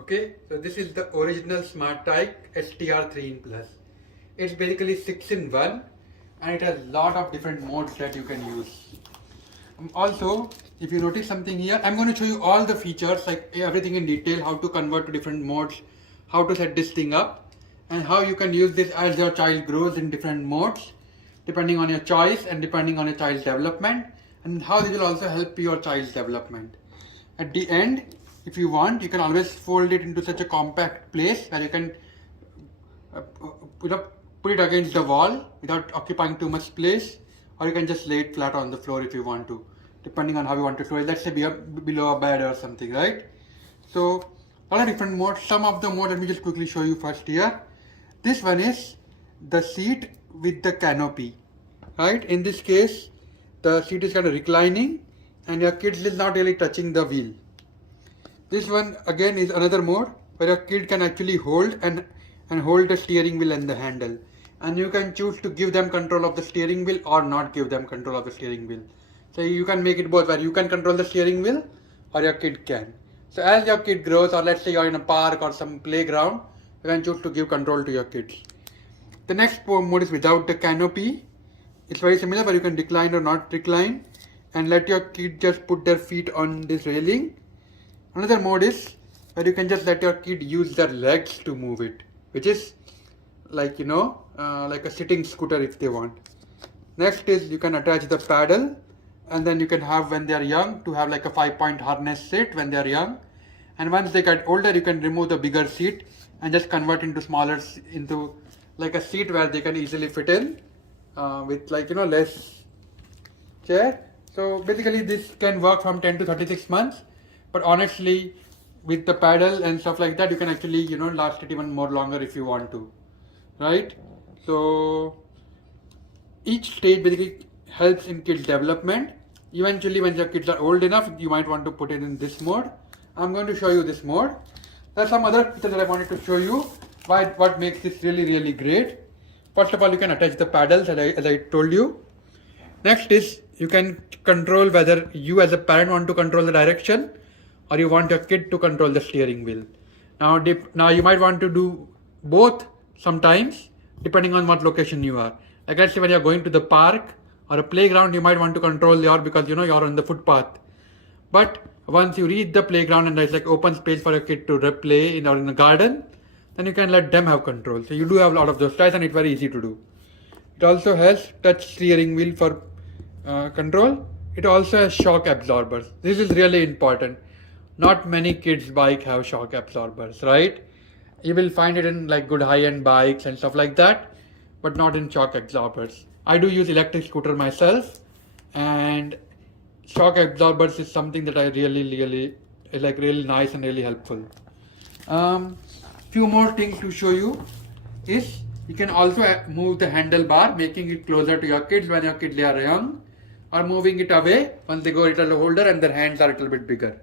Okay, so this is the original SmarTrike STR3 in Plus. It's basically 6 in 1 and it has a lot of different modes that you can use. Also, if you notice something here, I'm going to show you all the features, like everything in detail, how to convert to different modes, how to set this thing up, and how you can use this as your child grows in different modes, depending on your choice and depending on your child's development, and how this will also help your child's development. At the end, if you want, you can always fold it into such a compact place where you can put it against the wall without occupying too much space, or you can just lay it flat on the floor if you want to, depending on how you want to store it. Let's say below a bed or something, right? So all are different modes. Some of the modes, let me just quickly show you first here. This one is the seat with the canopy, right? In this case, the seat is kind of reclining and your kids is not really touching the wheel. This one again is another mode where a kid can actually hold and hold the steering wheel and the handle, and you can choose to give them control of the steering wheel or not give them control of the steering wheel. So you can make it both, where you can control the steering wheel or your kid can. So as your kid grows, or let's say you're in a park or some playground, you can choose to give control to your kids. The next mode is without the canopy. It's very similar, where you can recline or not recline and let your kid just put their feet on this railing. Another mode is where you can just let your kid use their legs to move it, which is like, like a sitting scooter if they want. Next is you can attach the paddle, and then you can have, when they are young, to have like a 5-point harness seat when they are young. And once they get older, you can remove the bigger seat and just convert into smaller, into like a seat where they can easily fit in with less chair. So basically this can work from 10 to 36 months. But honestly, with the paddle and stuff like that, you can actually, last it even more longer if you want to, right? So each stage basically helps in kids' development. Eventually, when your kids are old enough, you might want to put it in this mode. I'm going to show you this mode. There are some other features that I wanted to show you. What makes this really, really great. First of all, you can attach the paddles as I told you. Next is you can control whether you as a parent want to control the direction, or you want your kid to control the steering wheel. Now you might want to do both sometimes, depending on what location you are. Like let's say when you're going to the park or a playground, you might want to control because you're on the footpath. But once you reach the playground and there's like open space for your kid to play in a garden, then you can let them have control. So you do have a lot of those types, and it's very easy to do. It also has touch steering wheel for control. It also has shock absorbers. This is really important. Not many kids' bikes have shock absorbers, right? You will find it in like good high-end bikes and stuff like that, but not in shock absorbers. I do use electric scooter myself, and shock absorbers is something that I really nice and really helpful. Few more things to show you is you can also move the handlebar, making it closer to your kids when your kids are young, or moving it away once they go a little older and their hands are a little bit bigger.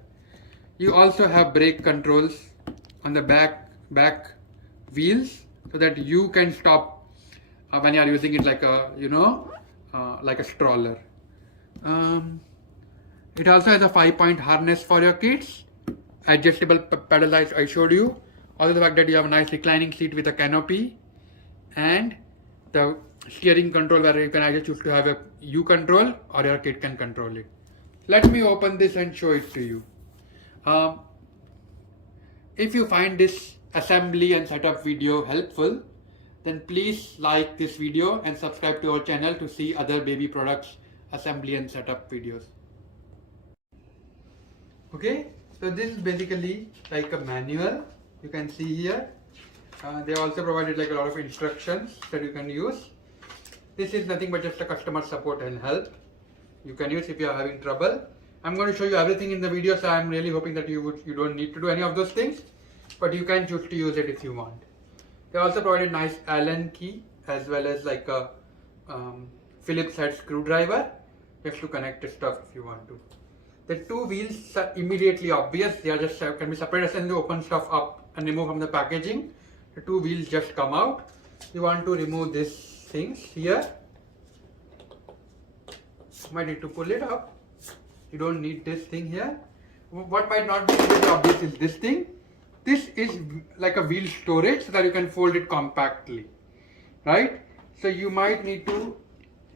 You also have brake controls on the back wheels, so that you can stop when you are using it like a like a stroller. It also has a 5-point harness for your kids, adjustable pedal I showed you. Also the fact that you have a nice reclining seat with a canopy, and the steering control where you can either choose to have you control or your kid can control it. Let me open this and show it to you. If you find this assembly and setup video helpful, then please like this video and subscribe to our channel to see other baby products assembly and setup videos. Okay, so this is basically like a manual. You can see here. They also provided like a lot of instructions that you can use. This is nothing but just a customer support and help you can use if you are having trouble. I'm going to show you everything in the video, so I'm really hoping that you don't need to do any of those things, but you can choose to use it if you want. They also provided nice Allen key as well as like a Phillips head screwdriver just to connect the stuff if you want to. The two wheels are immediately obvious. They are just can be separated and you open stuff up and remove from the packaging. The two wheels just come out. You want to remove these things here. You might need to pull it up. You don't need this thing here. What might not be obvious is this thing. this is like a wheel storage so that you can fold it compactly, right? So you might need to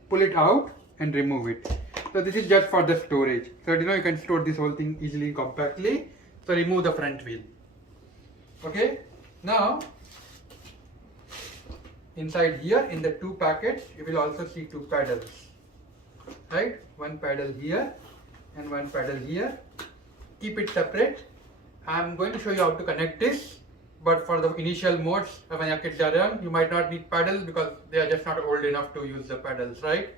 pull it out and remove it. So this is just for the storage. So you can store this whole thing easily compactly. So remove the front wheel. Okay. Now inside here in the two packets you will also see two pedals, right? One pedal here and one pedal here. Keep it separate. I'm going to show you how to connect this, but for the initial modes when your kids are young, you might not need pedals because they are just not old enough to use the pedals, right?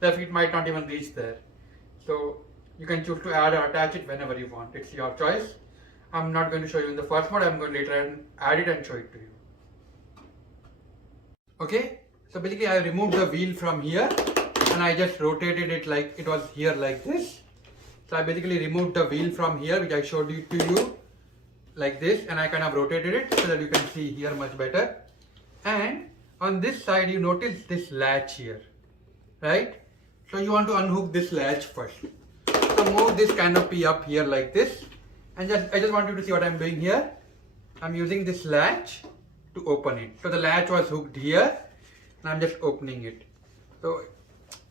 Their feet might not even reach there. So you can choose to add or attach it whenever you want. It's your choice. I'm not going to show you in the first mode. I'm going to later add it and show it to you. Okay, so basically I removed the wheel from here and I just rotated it like it was here like this. So I basically removed the wheel from here, which I showed you to you like this, and I kind of rotated it so that you can see here much better. And on this side you notice this latch here, right? So you want to unhook this latch first. So move this canopy up here like this, and I just want you to see what I'm doing here. I'm using this latch to open it. So the latch was hooked here and I'm just opening it. So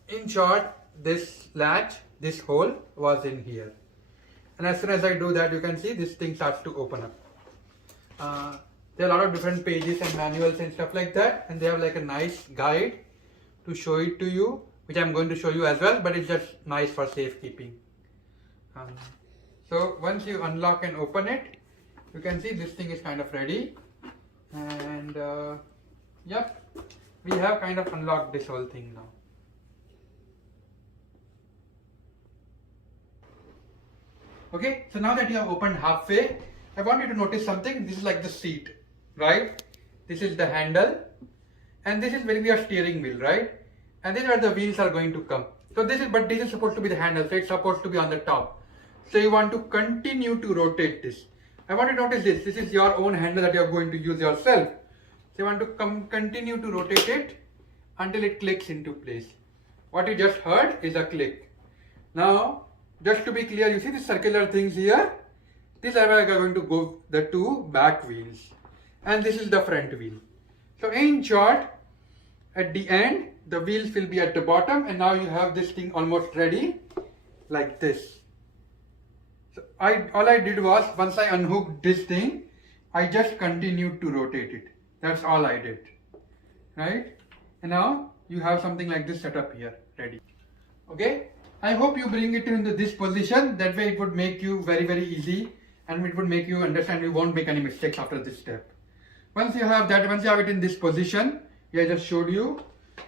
in short, this latch, this hole was in here, and as soon as I do that, you can see this thing starts to open up. There are a lot of different pages and manuals and stuff like that, and they have like a nice guide to show it to you, which I'm going to show you as well, but it's just nice for safekeeping. So once you unlock and open it, you can see this thing is kind of ready, and yep, we have kind of unlocked this whole thing now. Okay, so now that you have opened halfway, I want you to notice something. This is like the seat, right? This is the handle, and this is where we are steering wheel, right? And this is where the wheels are going to come. So this is supposed to be the handle, so it's supposed to be on the top. So you want to continue to rotate this. I want you to notice this. This is your own handle that you are going to use yourself. So you want to continue to rotate it until it clicks into place. What you just heard is a click. Now, just to be clear, you see these circular things here? These are where are going to go the two back wheels. And this is the front wheel. So in short, at the end, the wheels will be at the bottom, and now you have this thing almost ready like this. So all I did was, once I unhooked this thing, I just continued to rotate it. That's all I did, right? And now you have something like this set up here, ready. Okay, I hope you bring it into this position. That way it would make you very, very easy, and it would make you understand you won't make any mistakes after this step. Once you have it in this position, I just showed you.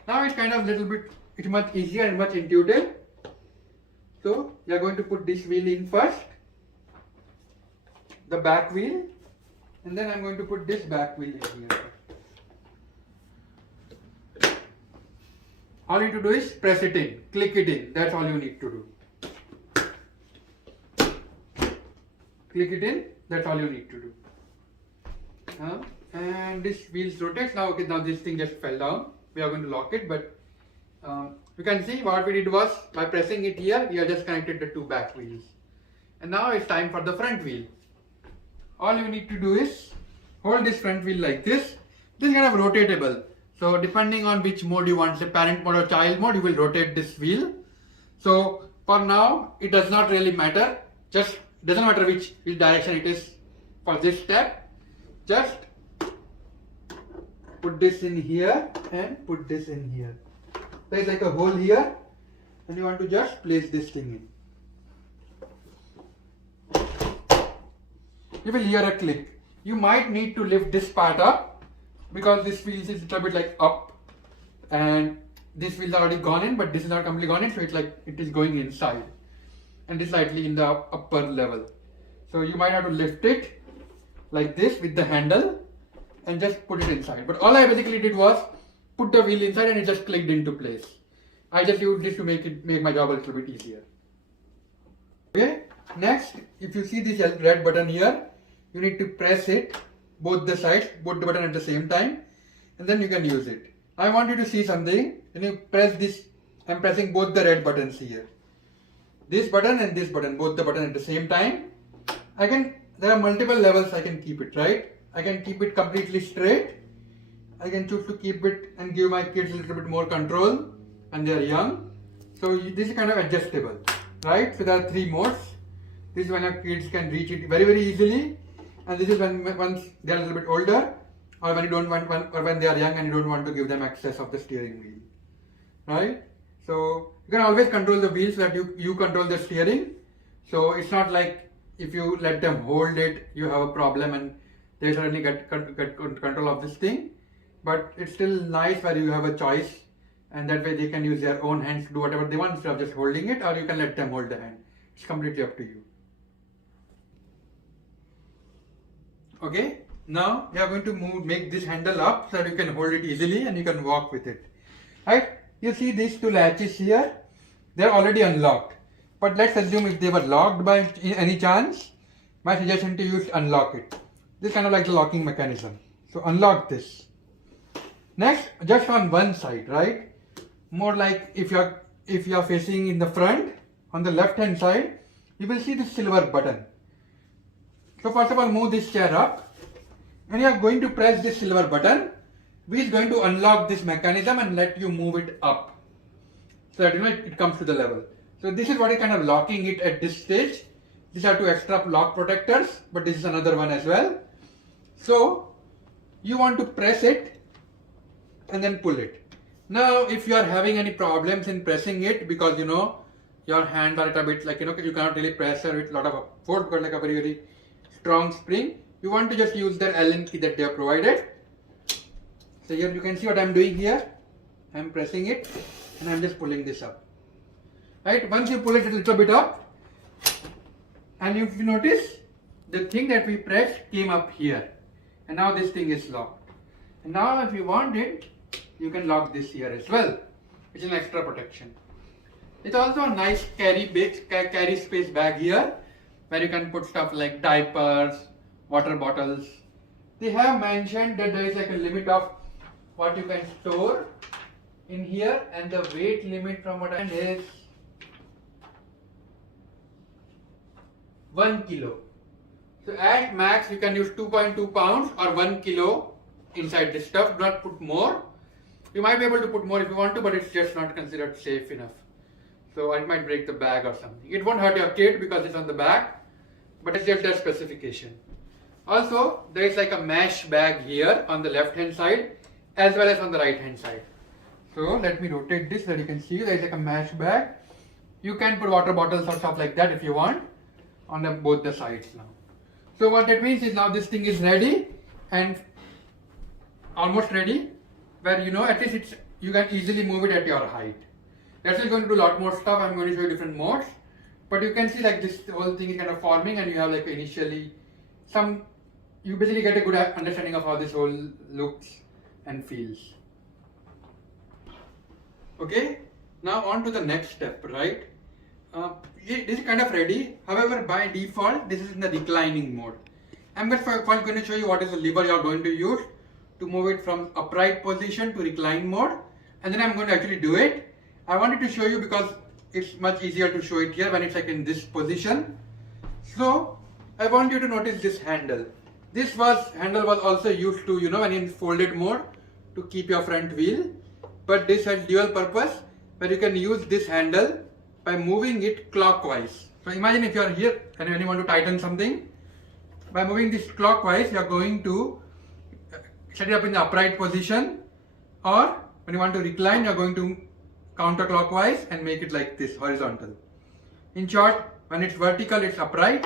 Now it's kind of it's much easier and much intuitive. So you are going to put this wheel in first, the back wheel, and then I'm going to put this back wheel in here. All you need to do is press it in, click it in. That's all you need to do. Click it in. That's all you need to do. And this wheel rotates now. Okay, now this thing just fell down. We are going to lock it, but you can see what we did was, by pressing it here, we have just connected the two back wheels. And now it's time for the front wheel. All you need to do is hold this front wheel like this. This is kind of rotatable. So depending on which mode you want, say parent mode or child mode, you will rotate this wheel. So for now, it does not really matter. Just doesn't matter which direction it is for this step. Just put this in here and put this in here. There's like a hole here, and you want to just place this thing in. You will hear a click. You might need to lift this part up because this wheel is a little bit like up, and this wheel is already gone in, but this is not completely gone in, so it's like it is going inside, and it's slightly in the upper level. So you might have to lift it like this with the handle and just put it inside. But all I basically did was put the wheel inside and it just clicked into place. I just used this to make my job a little bit easier. Okay, next, if you see this red button here, you need to press it, both the sides, both the button at the same time, and then you can use it. I want you to see something. When you press this, I'm pressing both the red buttons here. This button and this button, both the button at the same time. I can there are multiple levels I can keep it, right? I can keep it completely straight. I can choose to keep it and give my kids a little bit more control and they are young. So this is kind of adjustable, right? So there are 3 modes. This is when your kids can reach it very, very easily. And this is when once they are a little bit older, or when you don't want, or when they are young and you don't want to give them access of the steering wheel, right? So you can always control the wheels so that you control the steering. So it's not like if you let them hold it, you have a problem and they suddenly get control of this thing. But it's still nice where you have a choice, and that way they can use their own hands to do whatever they want instead of just holding it, or you can let them hold the hand. It's completely up to you. Okay, now you are going to make this handle up so that you can hold it easily and you can walk with it. Right? You see these 2 latches here, they are already unlocked. But let's assume if they were locked by any chance, my suggestion to you is unlock it. This is kind of like the locking mechanism. So unlock this. Next, just on one side, right? More like if you are facing in the front, on the left hand side, you will see this silver button. So first of all, move this chair up. When you are going to press this silver button, we is going to unlock this mechanism and let you move it up, so that it comes to the level. So this is what is kind of locking it at this stage. These are 2 extra lock protectors, but this is another one as well. So you want to press it and then pull it. Now if you are having any problems in pressing it because your hands are a bit like you cannot really press it with a lot of force because like a very, very strong spring, you want to just use the Allen key that they have provided. So here you can see what I am doing here. I am pressing it and I am just pulling this up. Right, once you pull it a little bit up, and if you notice, the thing that we pressed came up here, and now this thing is locked. And now if you want it, you can lock this here as well, which is an extra protection. It's also a nice carry space bag here, where you can put stuff like diapers, water bottles. They have mentioned that there is like a limit of what you can store in here, and the weight limit from what I understand is 1 kilo. So at max you can use 2.2 pounds or 1 kilo inside this stuff. Do not put more. You might be able to put more if you want to, but it's just not considered safe enough. So it might break the bag or something. It won't hurt your kid because it's on the back, but it's just their specification. Also, there is like a mesh bag here on the left hand side as well as on the right hand side. So let me rotate this so that you can see there is like a mesh bag. You can put water bottles or stuff like that if you want on both the sides now. So what that means is now this thing is ready and almost ready, where at least you can easily move it at your height. That's still going to do a lot more stuff. I'm going to show you different modes, but you can see like this whole thing is kind of forming, and you have like initially you basically get a good understanding of how this whole looks and feels. Okay, now on to the next step, right? This is kind of ready. However, by default, this is in the reclining mode. I'm just going to show you what is the lever you are going to use to move it from upright position to recline mode, and then I'm going to actually do it. I wanted to show you because it's much easier to show it here when it's like in this position. So I want you to notice this handle. This handle was also used to, when in folded mode, to keep your front wheel. But this has dual purpose, where you can use this handle by moving it clockwise. So imagine if you are here and you want to tighten something. By moving this clockwise, you are going to set it up in the upright position, or when you want to recline, you are going to counterclockwise and make it like this, horizontal. In short, when it's vertical, it's upright.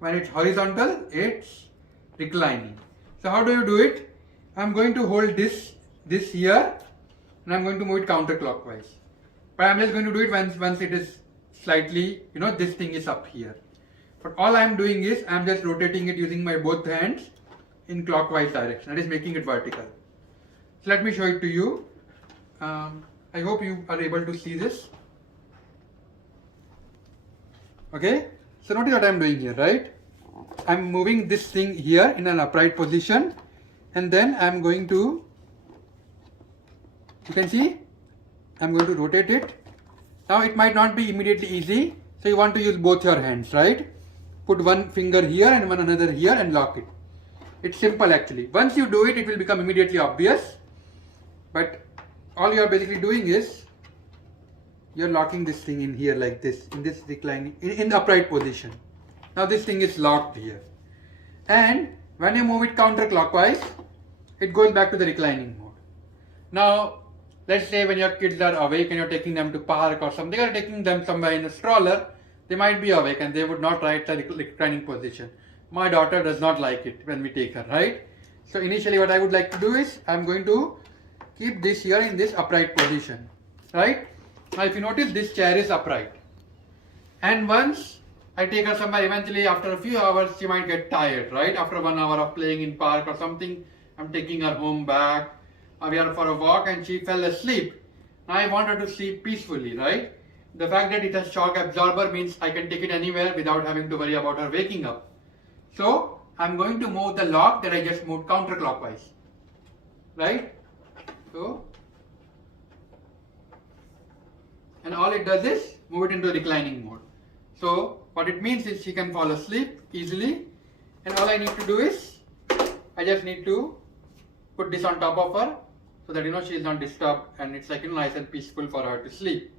When it's horizontal, it's reclining. So how do you do it? I'm going to hold this here, and I'm going to move it counterclockwise. But I'm just going to do it once it is slightly, this thing is up here. But all I'm doing is I'm just rotating it using my both hands in clockwise direction. That is making it vertical. So let me show it to you. I hope you are able to see this. Okay, so notice what I'm doing here, right? I'm moving this thing here in an upright position, and then I'm going to, you can see, I'm going to rotate it. Now it might not be immediately easy, so you want to use both your hands, right? put one finger here and one another here and lock it. It's simple actually. Once you do it, it will become immediately obvious. But all you are basically doing is you're locking this thing in here like this, in this reclining, in the upright position. Now this thing is locked here. And when you move it counterclockwise, it goes back to the reclining mode. Now, let's say when your kids are awake and you're taking them to park or something, or taking them somewhere in a stroller, they might be awake and they would not write the reclining position. My daughter does not like it when we take her, right? So initially what I would like to do is, I'm going to keep this here in this upright position, right? Now if you notice, this chair is upright. And once I take her somewhere, eventually after a few hours, she might get tired, right? After 1 hour of playing in park or something, I'm taking her home back. We are for a walk and she fell asleep. Now I want her to sleep peacefully, right? The fact that it has shock absorber means I can take it anywhere without having to worry about her waking up. So I'm going to move the lock that I just moved counterclockwise, right? So, and all it does is move it into reclining mode. So what it means is she can fall asleep easily, and all I need to do is I just need to put this on top of her so that she is not disturbed and it's like nice and peaceful for her to sleep.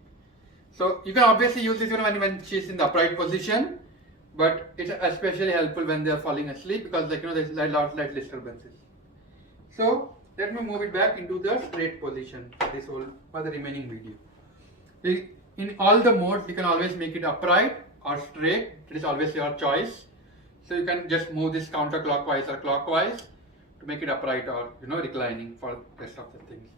So you can obviously use this when she is in the upright position, but it's especially helpful when they are falling asleep because there's a lot of light disturbances. So let me move it back into the straight position for the remaining video. In all the modes, you can always make it upright or straight. It is always your choice. So you can just move this counterclockwise or clockwise to make it upright or reclining for the rest of the things.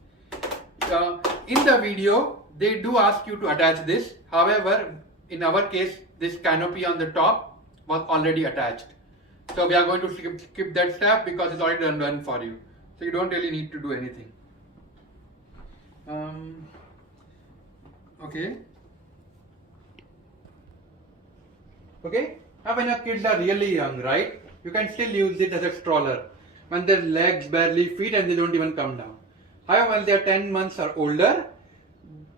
In the video, they do ask you to attach this. However, in our case, this canopy on the top was already attached. So we are going to skip that step because it's already done for you. So you don't really need to do anything. Okay. Now when your kids are really young, right, you can still use it as a stroller when their legs barely fit and they don't even come down. However, when they are 10 months or older,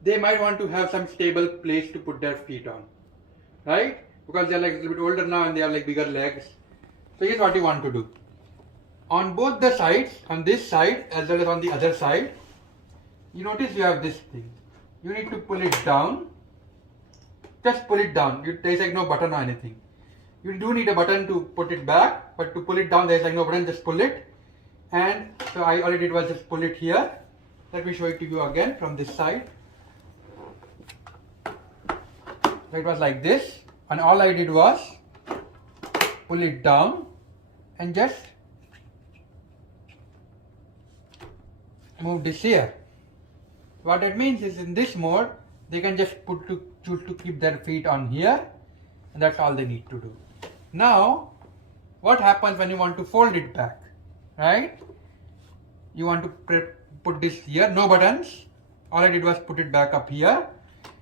they might want to have some stable place to put their feet on, right? Because they are like a little bit older now and they have like bigger legs. So here's what you want to do. On both the sides, on this side as well as on the other side, you notice you have this thing. You need to pull it down. Just pull it down. There is like no button or anything. You do need a button to put it back, but to pull it down there is like no button, just pull it. And so all I did was just pull it here. Let me show it to you again from this side. So it was like this, and all I did was pull it down and just move this here. What it means is in this mode, they can just choose to keep their feet on here, and that's all they need to do. Now, what happens when you want to fold it back, right? You want to put this here, no buttons. All I did was put it back up here.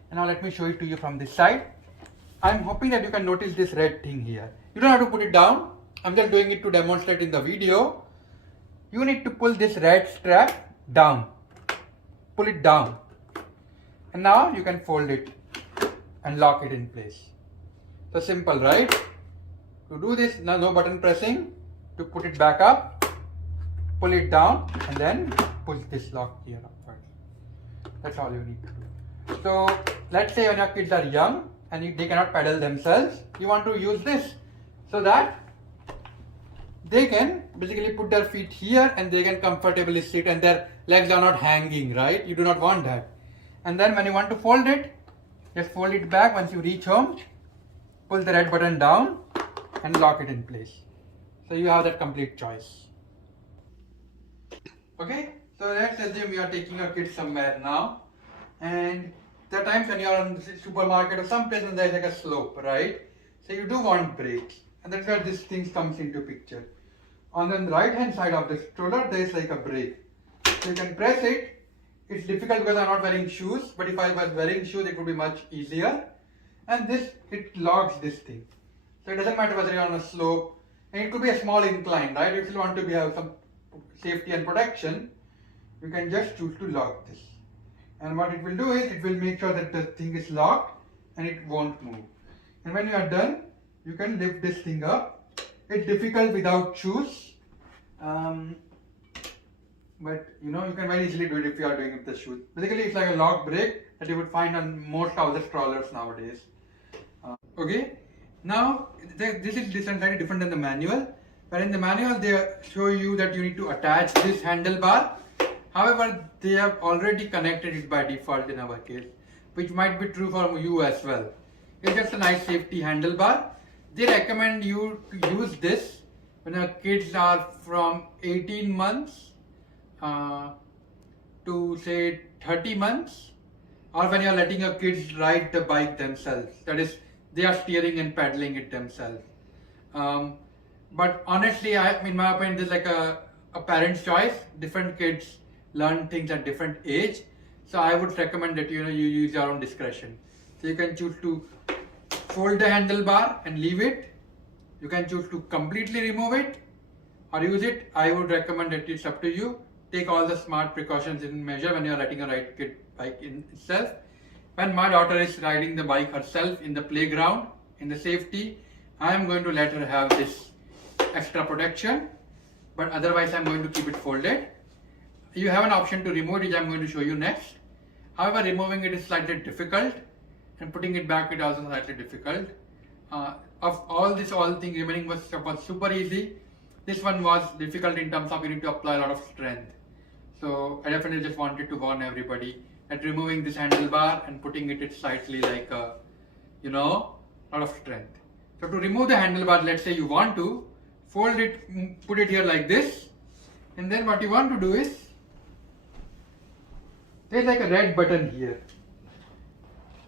And now let me show it to you from this side. I'm hoping that you can notice this red thing here. You don't have to put it down. I'm just doing it to demonstrate in the video. You need to pull this red strap down. Pull it down. And now you can fold it and lock it in place. So simple, right? To do this, now no button pressing. To put it back up, pull it down and then push this lock here upwards. That's all you need to do. So let's say when your kids are young and they cannot pedal themselves, you want to use this so that they can basically put their feet here and they can comfortably sit and their legs are not hanging, right? You do not want that. And then when you want to fold it, just fold it back once you reach home, pull the red button down and lock it in place. So you have that complete choice. Okay, so let's assume you are taking your kids somewhere now, and there are times when you are in the supermarket or some place and there is like a slope, right? So you do want brakes, and that's where this thing comes into picture. On the right hand side of the stroller, there is like a brake. So you can press it. It's difficult because I'm not wearing shoes, but if I was wearing shoes, it would be much easier. And this, it locks this thing. So it doesn't matter whether you're on a slope, and it could be a small incline, right? If you want to have some safety and protection, you can just choose to lock this. And what it will do is, it will make sure that the thing is locked and it won't move. And when you are done, you can lift this thing up. It's difficult without shoes, but you can very easily do it if you are doing it with the shoes. Basically, it's like a lock brake that you would find on most of the strollers nowadays. Okay, now this is slightly different than the manual. But in the manual, they show you that you need to attach this handlebar. However, they have already connected it by default in our case, which might be true for you as well. It's just a nice safety handlebar. They recommend you to use this when your kids are from 18 months to say 30 months, or when you're letting your kids ride the bike themselves. That is, they are steering and pedaling it themselves. But honestly, in my opinion, this is like a parent's choice. Different kids learn things at different age. So I would recommend that you use your own discretion. So you can choose to fold the handlebar and leave it. You can choose to completely remove it or use it. I would recommend that it's up to you. Take all the smart precautions in measure when you are letting a kid bike in itself. When my daughter is riding the bike herself in the playground, in the safety, I am going to let her have this extra protection, but otherwise I'm going to keep it folded. You have an option to remove it, which I'm going to show you next. However, removing it is slightly difficult, and putting it back is also slightly difficult. Of all things remaining was super easy. This one was difficult in terms of you need to apply a lot of strength. So I definitely just wanted to warn everybody that removing this handlebar and putting it slightly like a lot of strength. So to remove the handlebar, let's say you want to fold it, put it here like this, and then what you want to do is, there's like a red button here.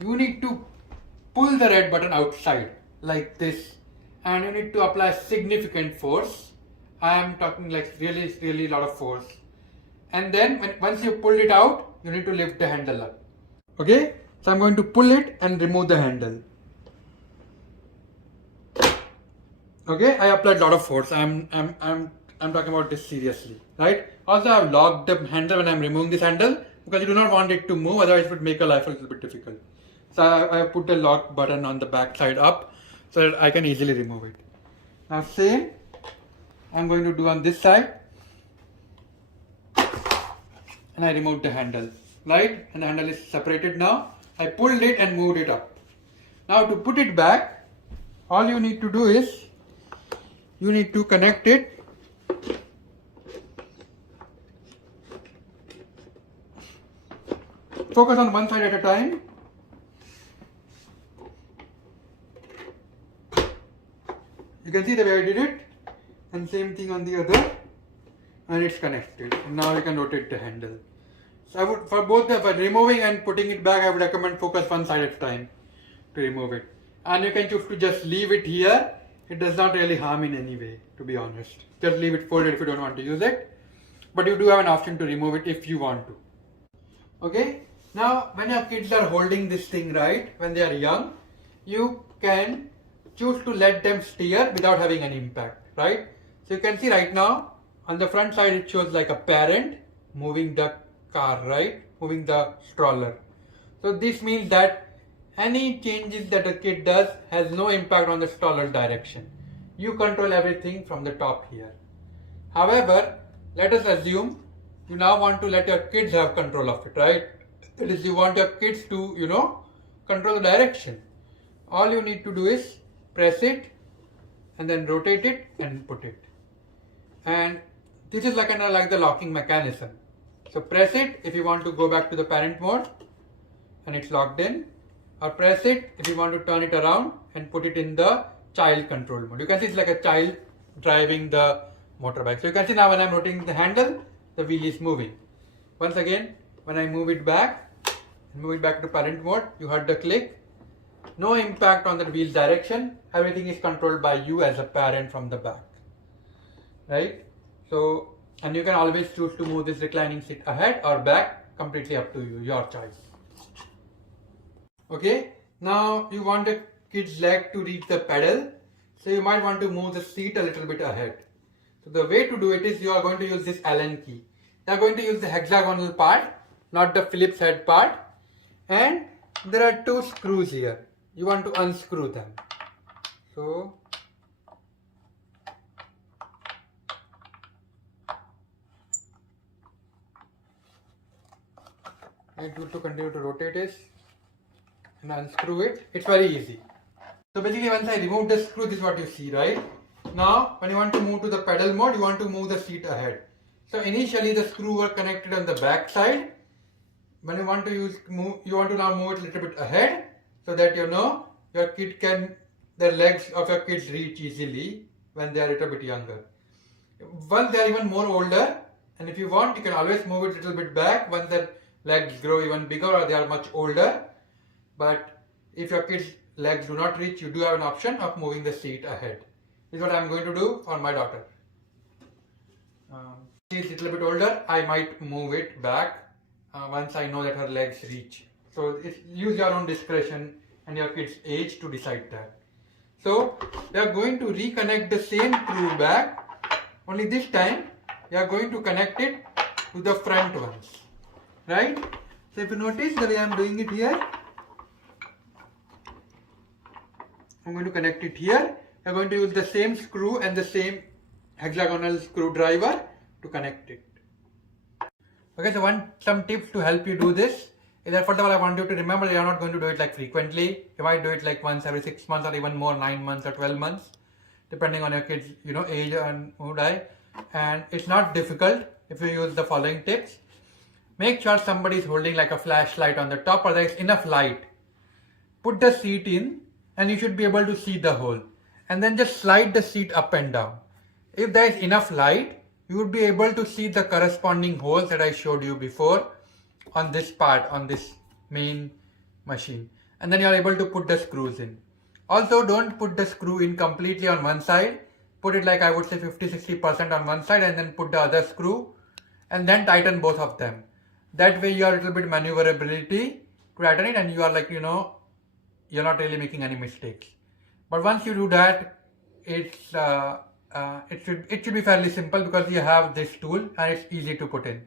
You need to pull the red button outside like this, and you need to apply significant force. I am talking like really lot of force. And then once you pulled it out, you need to lift the handle up. Okay, so I'm going to pull it and remove the handle. Okay, I applied a lot of force. I'm talking about this seriously, right? Also, I've locked the handle when I'm removing this handle because you do not want it to move, otherwise it would make your life a little bit difficult. So I put a lock button on the back side up so that I can easily remove it. Now same, I'm going to do on this side, and I removed the handle, right? And the handle is separated now. I pulled it and moved it up. Now to put it back, all you need to do is, you need to connect it focus on one side at a time. You can see the way I did it, and same thing on the other, and it's connected. And now you can rotate the handle. So I would, for removing and putting it back, I would recommend focus one side at a time to remove it. And you can choose to just leave it here. It does not really harm in any way, to be honest. Just leave it folded if you don't want to use it. But you do have an option to remove it if you want to. Okay, now when your kids are holding this thing, right, when they are young, you can choose to let them steer without having any impact, right? So you can see right now, on the front side it shows like a parent moving the car, right? Moving the stroller. So this means that any changes that a kid does has no impact on the stroller's direction. You control everything from the top here. However, let us assume you now want to let your kids have control of it, right? That is, you want your kids to, control the direction. All you need to do is press it and then rotate it and put it. And this is like the locking mechanism. So press it if you want to go back to the parent mode and it's locked in. Or press it if you want to turn it around and put it in the child control mode. You can see it's like a child driving the motorbike. So you can see now when I'm rotating the handle, the wheel is moving. Once again, when I move it back to parent mode, you heard the click. No impact on the wheel's direction. Everything is controlled by you as a parent from the back. Right? So, and you can always choose to move this reclining seat ahead or back, completely up to you, your choice. Okay, now you want the kid's leg to reach the pedal, so you might want to move the seat a little bit ahead. So the way to do it is you are going to use this Allen key. You are going to use the hexagonal part, not the Phillips head part, and there are two screws here. You want to unscrew them. So I need to continue to rotate it and unscrew it. It's very easy. So basically once I remove the screw, this is what you see, right? Now when you want to move to the pedal mode, you want to move the seat ahead. So initially the screw were connected on the back side. When you want to you want to now move it a little bit ahead so that your kid can, the legs of your kids reach easily when they are a little bit younger. Once they are even more older, and if you want, you can always move it a little bit back once their legs grow even bigger or they are much older. But if your kids' legs do not reach, you do have an option of moving the seat ahead. This is what I am going to do for my daughter. She is a little bit older, I might move it back once I know that her legs reach. So use your own discretion and your kid's age to decide that. So we are going to reconnect the same screw back, only this time we are going to connect it to the front ones, right? So if you notice the way I am doing it here, I'm going to connect it here. We are going to use the same screw and the same hexagonal screwdriver to connect it. Okay, so some tips to help you do this is that first of all I want you to remember that you are not going to do it like frequently. You might do it like once every 6 months or even more, 9 months or 12 months, depending on your kids, age and mood. And it's not difficult if you use the following tips. Make sure somebody is holding like a flashlight on the top or there is enough light. Put the seat in and you should be able to see the hole. And then just slide the seat up and down. If there is enough light, you would be able to see the corresponding holes that I showed you before on this part, on this main machine. And then you are able to put the screws in. Also, don't put the screw in completely on one side. Put it like I would say 50-60% on one side and then put the other screw and then tighten both of them. That way you have a little bit maneuverability to tighten it and you are like, you're not really making any mistakes. But once you do that, it should be fairly simple because you have this tool and it's easy to put in.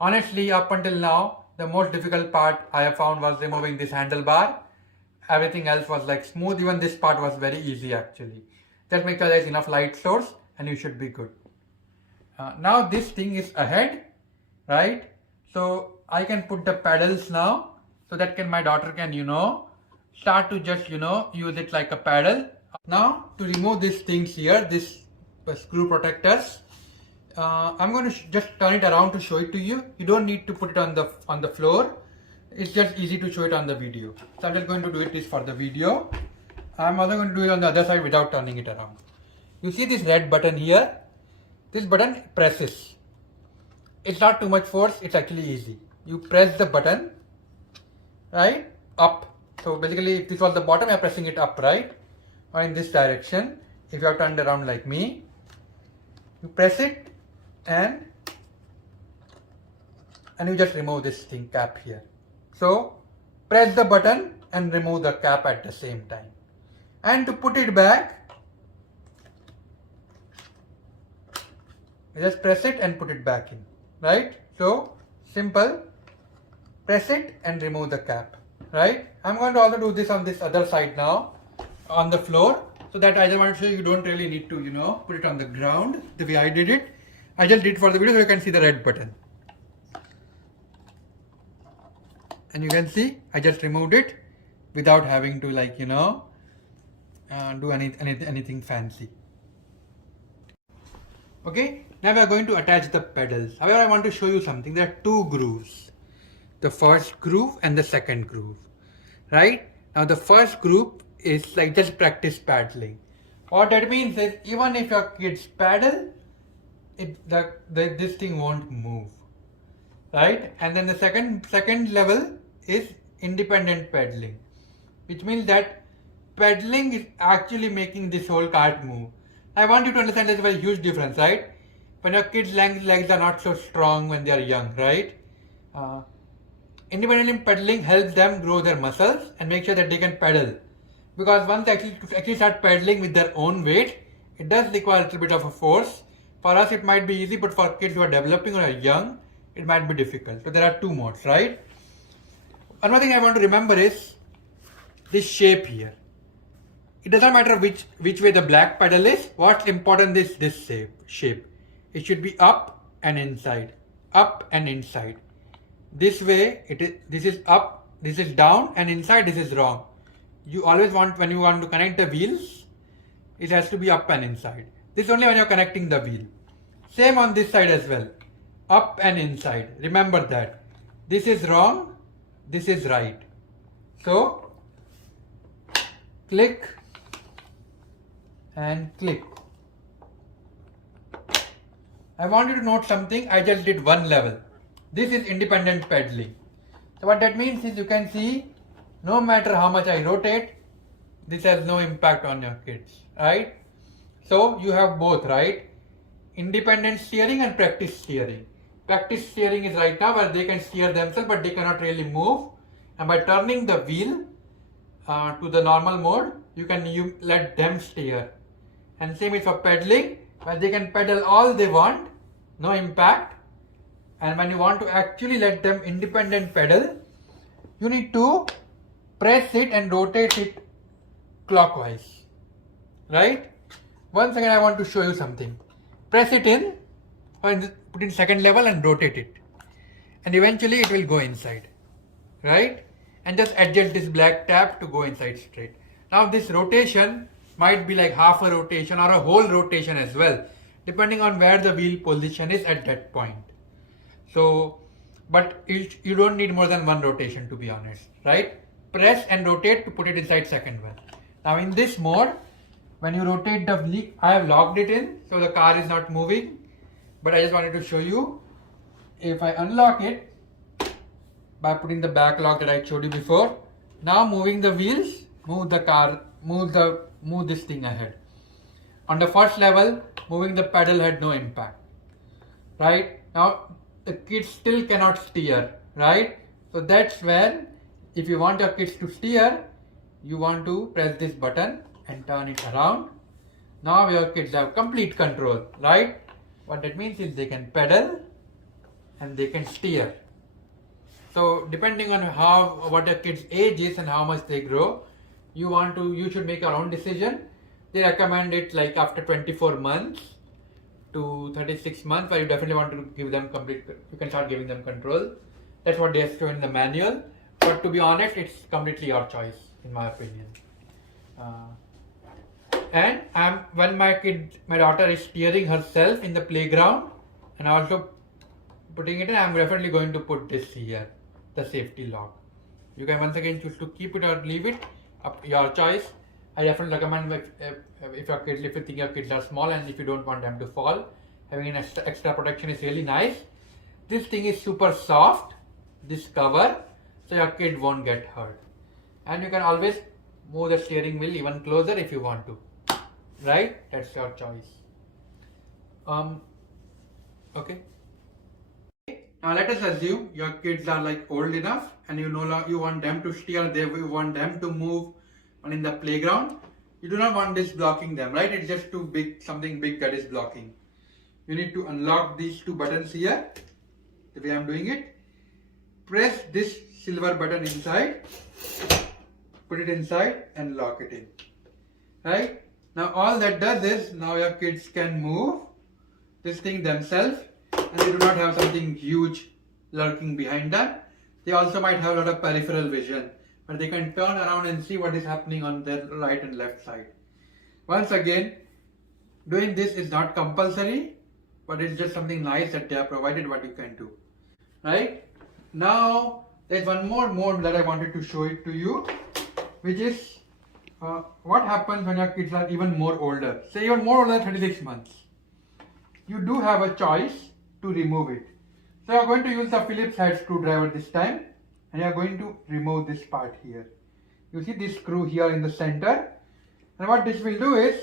Honestly, up until now, the most difficult part I have found was removing this handlebar. Everything else was like smooth. Even this part was very easy actually. Just make sure there is enough light source and you should be good. Now this thing is ahead, right? So I can put the pedals now so that my daughter can, start to just, use it like a paddle. Now to remove these things here, this screw protectors, I'm going to just turn it around to show it to you. You don't need to put it on the floor. It's just easy to show it on the video. So I'm just going to do this for the video. I'm also going to do it on the other side without turning it around. You see this red button here? This button presses. It's not too much force, it's actually easy. You press the button, right, up. So basically if this was the bottom, you're pressing it up, right? Or in this direction. If you have turned around like me, you press it and you just remove this thing cap here. So press the button and remove the cap at the same time. And to put it back, you just press it and put it back in, right? So simple, press it and remove the cap, right? I'm going to also do this on this other side now, on the floor, so that I just want to show you don't really need to, put it on the ground the way I did it. I just did it for the video so you can see the red button. And you can see I just removed it without having to do anything fancy. Okay, now we are going to attach the pedals. However, I want to show you something. There are two grooves. The first groove and the second groove. Right? Now the first groove is like just practice paddling. What that means is even if your kids paddle, this thing won't move. Right? And then the second level is independent paddling. Which means that paddling is actually making this whole cart move. I want you to understand there's a very huge difference, right? When your kids' legs are not so strong when they are young, right? Independently paddling helps them grow their muscles and make sure that they can paddle. Because once they actually start paddling with their own weight, it does require a little bit of a force. For us it might be easy, but for kids who are developing or are young, it might be difficult. So there are two modes, right? Another thing I want to remember is this shape here. it doesn't matter which way the black pedal is. What's important is this shape. It should be up and inside, up and inside. This way this is up, this is down, and inside this is wrong. You always want, when you want to connect the wheels, it has to be up and inside. This is only when you're connecting the wheel. Same on this side as well. Up and inside. Remember that. This is wrong, this is right. So, click and click. I want you to note something. I just did one level. This is independent pedaling. So what that means is, you can see, no matter how much I rotate, this has no impact on your kids, right? So you have both, right? Independent steering and practice steering. Practice steering is right now where they can steer themselves but they cannot really move. And by turning the wheel to the normal mode, you let them steer. And same is for pedaling, where they can pedal all they want, no impact. And when you want to actually let them independent pedal, you need to press it and rotate it clockwise, right? Once again, I want to show you something. Press it in, put in second level and rotate it. And eventually it will go inside, right? And just adjust this black tab to go inside straight. Now this rotation might be like half a rotation or a whole rotation as well, depending on where the wheel position is at that point. So, but you don't need more than one rotation, to be honest, right? Press and rotate to put it inside second one. Now in this mode, when you rotate the wheel, I have locked it in, so the car is not moving. But I just wanted to show you, if I unlock it by putting the back lock that I showed you before, now moving the wheels, move the car, move this thing ahead. On the first level, moving the pedal had no impact, right? Now the kids still cannot steer, right? So that's when, if you want your kids to steer, you want to press this button and turn it around. Now your kids have complete control, right? What that means is they can pedal and they can steer. So depending on what your kid's age is and how much they grow, you should make your own decision. They recommend it like after 24 months to 36 months, where you definitely want to give them you can start giving them control. That's what they have shown in the manual. But to be honest, it's completely your choice, in my opinion. And when my daughter is steering herself in the playground and also putting it in, I'm definitely going to put this here, the safety lock. You can once again choose to keep it or leave it, up your choice. I definitely recommend if you think your kids are small and if you don't want them to fall, having an extra protection is really nice. This thing is super soft, this cover, so your kid won't get hurt. And you can always move the steering wheel even closer if you want to, right? That's your choice. Okay. Now let us assume your kids are like old enough and you want them to steer, you want them to move on in the playground. You do not want this blocking them, right? It's just too big, something big that is blocking. You need to unlock these two buttons here, the way I'm doing it. Press this silver button inside, put it inside and lock it in, right? Now all that does is, now your kids can move this thing themselves and they do not have something huge lurking behind them. They also might have a lot of peripheral vision, but they can turn around and see what is happening on their right and left side. Once again, doing this is not compulsory, but it's just something nice that they are provided what you can do, right? Now there's one more mode that I wanted to show it to you, which is what happens when your kids are even more older, say even more older than 36 months. You do have a choice to remove it. So you're going to use the Phillips head screwdriver this time, and you're going to remove this part here. You see this screw here in the center, and what this will do is,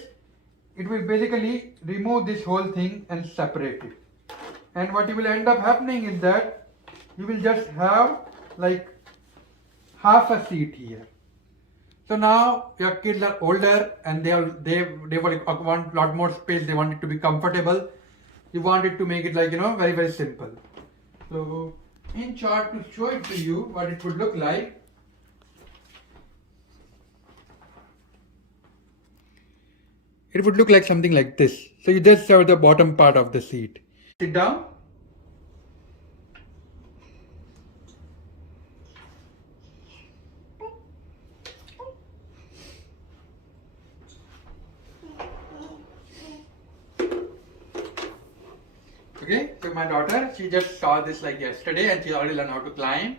it will basically remove this whole thing and separate it. And what will end up happening is that you will just have like half a seat here. So now your kids are older and they want a lot more space. They want it to be comfortable. You want it to make it like, very, very simple. So in short, to show it to you what it would look like, it would look like something like this. So you just have the bottom part of the seat. Sit down. Okay, so my daughter, she just saw this like yesterday and she already learned how to climb.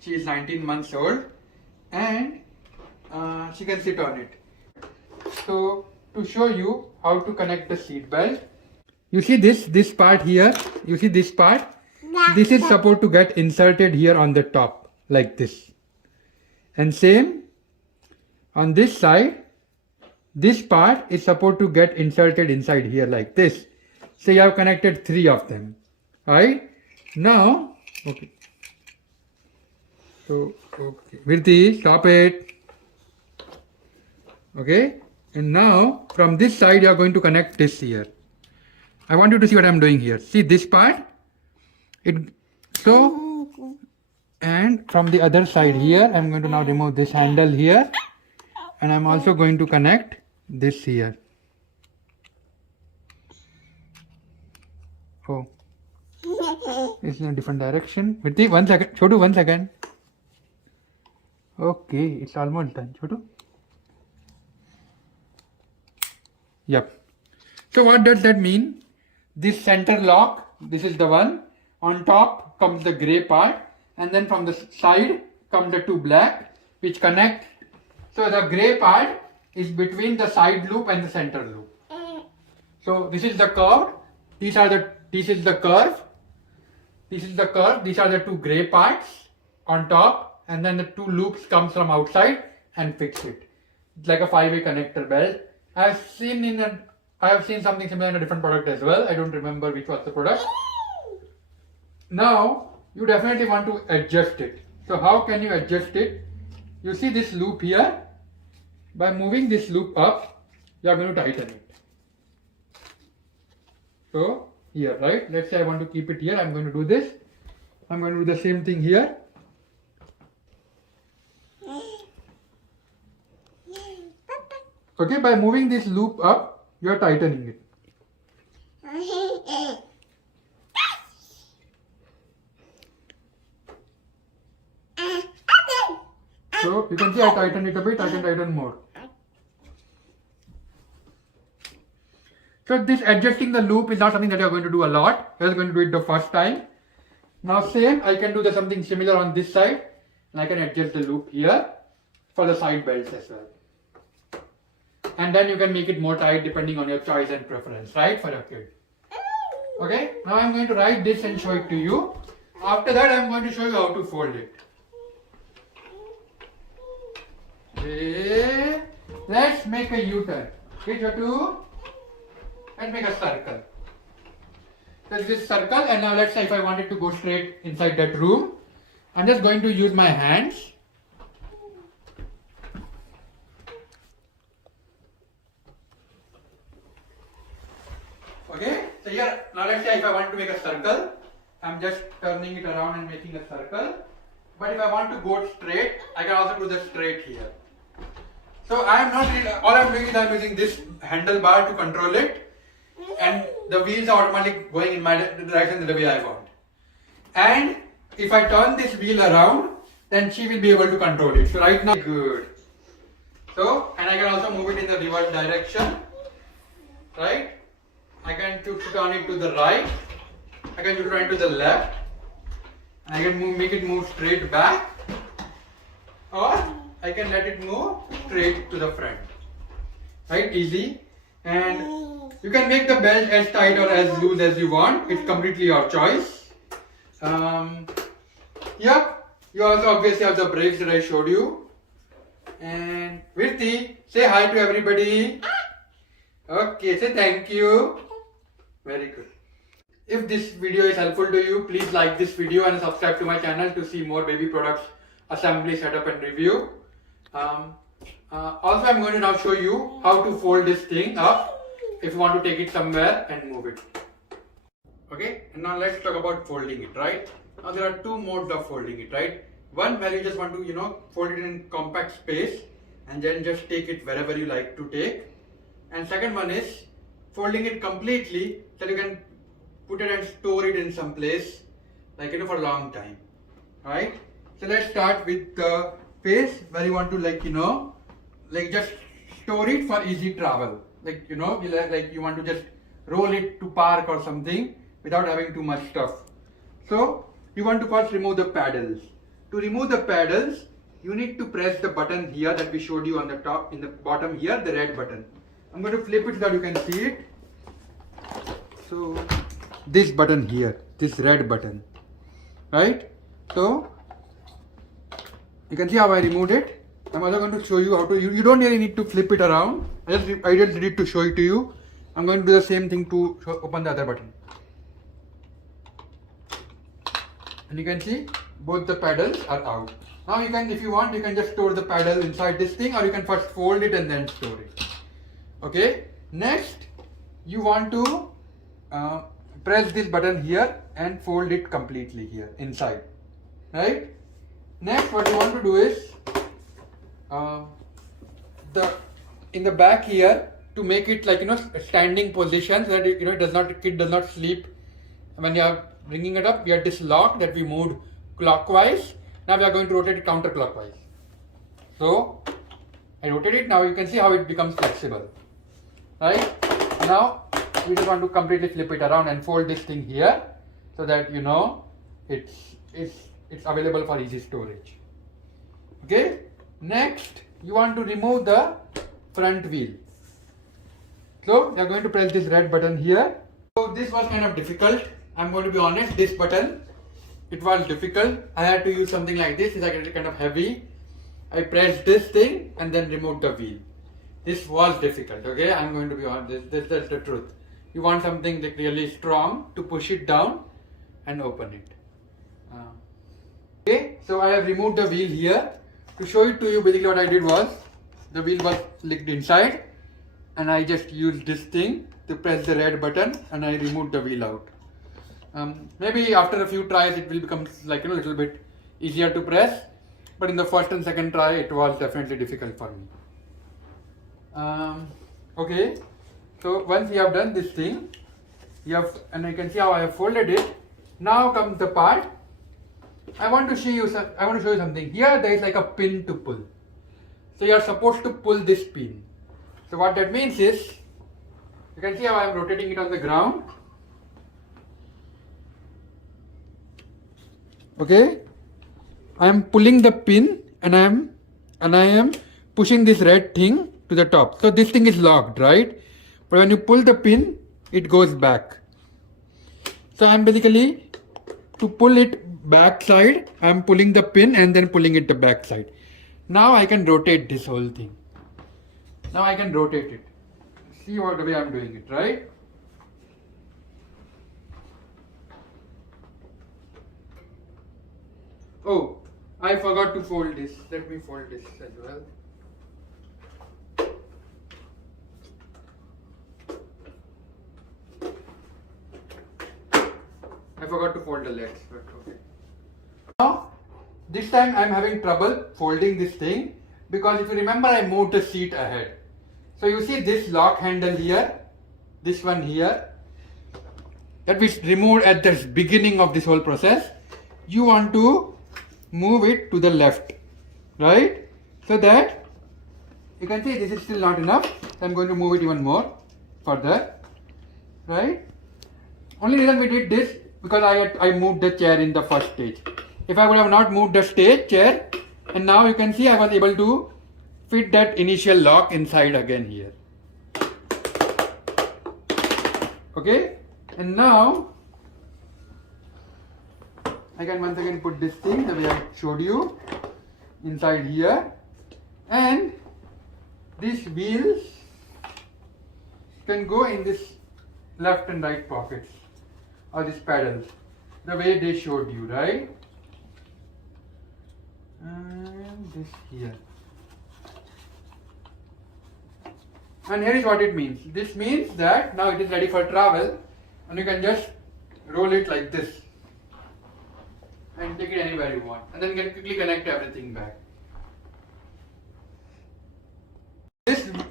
She is 19 months old and she can sit on it. So to show you how to connect the seat belt, you see this part here, you see this part? This is supposed to get inserted here on the top like this. And same on this side, this part is supposed to get inserted inside here like this. So you have connected 3 of them, right? Now, okay. So, okay. Virti, stop it. Okay. And now, from this side, you are going to connect this here. I want you to see what I am doing here. See this part? And from the other side here, I am going to now remove this handle here. And I am also going to connect this here. Oh, it's in a different direction. Virti, 1 second. Chotu, 1 second. Okay, it's almost done. Chotu. Yep. So what does that mean? This center lock, this is the one. On top comes the gray part, and then from the side come the 2 black, which connect. So the gray part is between the side loop and the center loop. So this is the curve. This is the curve. This is the curve. These are the 2 gray parts on top, and then the 2 loops comes from outside and fix it. It's like a 5-way connector belt. I have seen something similar in a different product as well. I don't remember which was the product. Now you definitely want to adjust it. So how can you adjust it? You see this loop here. By moving this loop up, you are going to tighten it. So here, right? Let's say I want to keep it here. I'm going to do this. I'm going to do the same thing here. Okay, by moving this loop up, you are tightening it. So you can see I tighten it a bit, I can tighten more. So this adjusting the loop is not something that you are going to do a lot. You are going to do it the first time. Now same, I can do something similar on this side. And I can adjust the loop here for the side belts as well. And then you can make it more tight depending on your choice and preference, right, for your kid. Okay, now I'm going to write this and show it to you. After that, I'm going to show you how to fold it. Okay, let's make a U-turn. Okay, Chotu, let's make a circle. So this is circle, and now let's say if I wanted to go straight inside that room, I'm just going to use my hands. Okay, so here, now let's say if I want to make a circle, I'm just turning it around and making a circle. But if I want to go straight, I can also do the straight here. So I am not really, all I'm doing is I'm using this handlebar to control it, and the wheels are automatically going in my direction the way I want. And if I turn this wheel around, then she will be able to control it. So right now, good. So, and I can also move it in the reverse direction, right? I can turn it to the right, I can turn it to the left, I can make it move straight back, or I can let it move straight to the front. Right, easy. And you can make the belt as tight or as loose as you want, it's completely your choice. Yep, you also obviously have the brakes that I showed you. And Virti, say hi to everybody. Okay, say thank you. Very good. If this video is helpful to you, please like this video and subscribe to my channel to see more baby products assembly, setup and review. Also, I'm going to now show you how to fold this thing up if you want to take it somewhere and move it. Okay, and now let's talk about folding it, right? Now there are 2 modes of folding it, right? One where you just want to, fold it in compact space and then just take it wherever you like to take. and second one is folding it completely so you can put it and store it in some place, like for a long time, right? So let's start with the phase where you want to just store it for easy travel, like you want to just roll it to park or something without having too much stuff. So you want to first remove the paddles. To remove the paddles, you need to press the button here that we showed you on the top, in the bottom here, the red button. I'm going to flip it so that you can see it. So this button here, this red button, right? So you can see how I removed it. I'm also going to show you how to, you don't really need to flip it around. I just did it to show it to you. I'm going to do the same thing to open the other button. And you can see both the paddles are out. Now you can, if you want, you can just store the paddle inside this thing, or you can first fold it and then store it. Okay. Next, you want to press this button here and fold it completely here inside, right? Next, what you want to do is in the back here, to make it like standing position, so that it does not slip when you are bringing it up. We had this lock that we moved clockwise. Now we are going to rotate it counterclockwise. So I rotate it. Now you can see how it becomes flexible, right? Now we just want to completely flip it around and fold this thing here, so that it's available for easy storage. Okay. Next, you want to remove the front wheel. So you are going to press this red button here. So this was kind of difficult. I'm going to be honest. This button, it was difficult. I had to use something like this. It's like kind of heavy. I pressed this thing and then removed the wheel. This was difficult. Okay, I'm going to be honest. That's the truth. You want something like really strong to push it down and open it. Okay, so I have removed the wheel here. To show it to you, basically what I did was, the wheel was linked inside, and I just used this thing to press the red button, and I removed the wheel out. Maybe after a few tries it will become like a little bit easier to press, but in the first and second try it was definitely difficult for me. Okay, so once you have done this thing, and you can see how I have folded it. Now comes the part. I want to show you something. Here there is like a pin to pull. So you are supposed to pull this pin. So what that means is, you can see how I am rotating it on the ground. Okay, I am pulling the pin and I am pushing this red thing to the top. So this thing is locked, right? But when you pull the pin, it goes back. So I am basically, to pull it back side, I am pulling the pin and then pulling it the back side. Now I can rotate this whole thing. Now I can rotate it. See what the way I am doing it, right? Oh, I forgot to fold this. Let me fold this as well. I forgot to fold the legs, but okay. Now, this time I am having trouble folding this thing, because if you remember, I moved the seat ahead. So you see this lock handle here, this one here, that we removed at the beginning of this whole process. You want to move it to the left, right? So that you can see this is still not enough. So I'm going to move it even more further, right? Only reason we did this because I moved the chair in the first stage. If I would have not moved the chair, and now you can see I was able to fit that initial lock inside again here. Okay, and now I can once again put this thing the way I showed you inside here, and these wheels can go in this left and right pockets, or these pedals, the way they showed you, right? And this here. And here is what it means. This means that now it is ready for travel, and you can just roll it like this and take it anywhere you want, and then you can quickly connect everything back.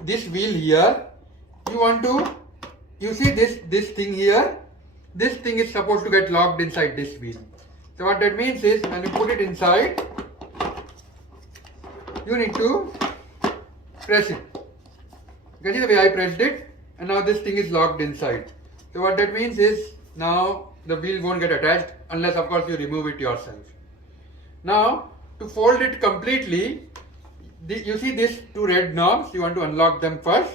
This wheel here you see this thing here, this thing is supposed to get locked inside this wheel. So what that means is when you put it inside, you need to press it. You can see the way I pressed it, and now this thing is locked inside. So what that means is now the wheel won't get attached unless of course you remove it yourself. Now to fold it completely, you see these two red knobs, you want to unlock them first.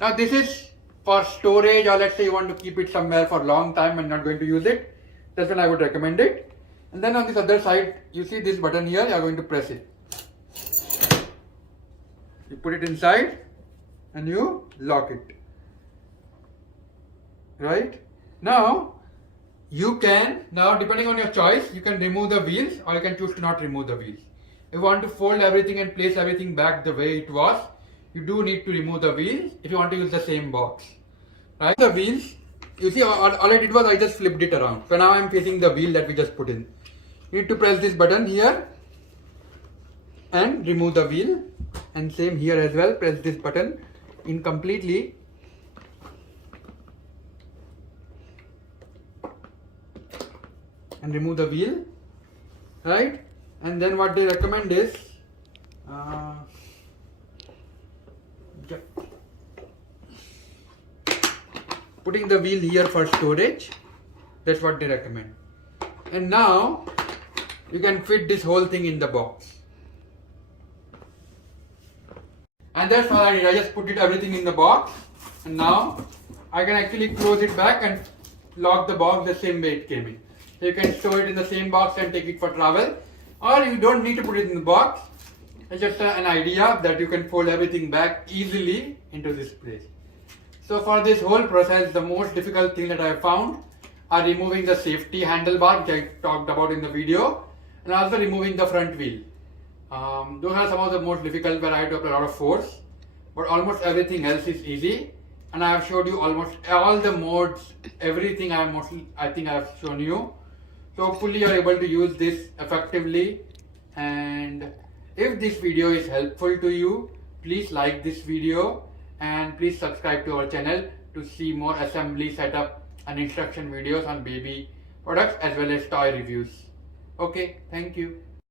Now this is for storage, or let's say you want to keep it somewhere for a long time and not going to use it. That's when I would recommend it. And then on this other side, you see this button here, you are going to press it. You put it inside and you lock it. Right? Now, you can, depending on your choice, you can remove the wheels or you can choose to not remove the wheels. If you want to fold everything and place everything back the way it was, you do need to remove the wheels if you want to use the same box. Right? The wheels, you see all I did was I just flipped it around. So now I am facing the wheel that we just put in. You need to press this button here and remove the wheel, and same here as well, press this button in completely and remove the wheel, right? And then what they recommend is putting the wheel here for storage. That's what they recommend. And now you can fit this whole thing in the box. And that's all I did. I just put everything in the box, and now I can actually close it back and lock the box the same way it came in. So you can store it in the same box and take it for travel, or you don't need to put it in the box. It's just an idea that you can fold everything back easily into this place. So for this whole process, the most difficult thing that I have found are removing the safety handlebar, which I talked about in the video, and also removing the front wheel. Those are some of the most difficult where I had to apply a lot of force, but almost everything else is easy. And I have showed you almost all the modes, everything I think I have shown you. So hopefully you are able to use this effectively. And if this video is helpful to you, please like this video and please subscribe to our channel to see more assembly setup and instruction videos on baby products as well as toy reviews. Okay, thank you.